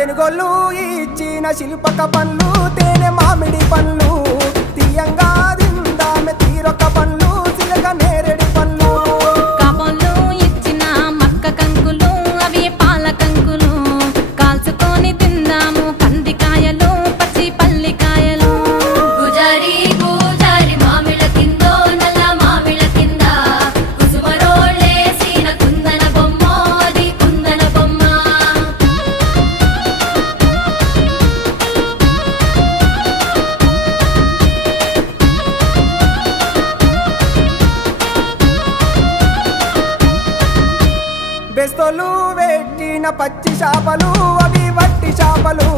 తెనుగోళ్ళు ఇచ్చిన శిల్పక పండ్లు తేనె మామిడి పండ్లు తీయంగా దిందామె తీరొక పండ్లు చిలక నేరేడి పండ్లు కాబోళ్ళు ఇచ్చిన మక్క కంకులు అవి పాల కంకులు కాల్చుకొని తిందాము కందికాయలు పచ్చి పల్లికాయలు గుజారి గుజారి మామిళ్ళ కిందో నల్ల మామిళ్ళ కింద కుసుమరోళ్ళేసిన కుందన బొమ్మ అది కుందన బొమ్మ బెస్తోలు పెట్టిన పచ్చి చేపలు అవి వట్టి చేపలు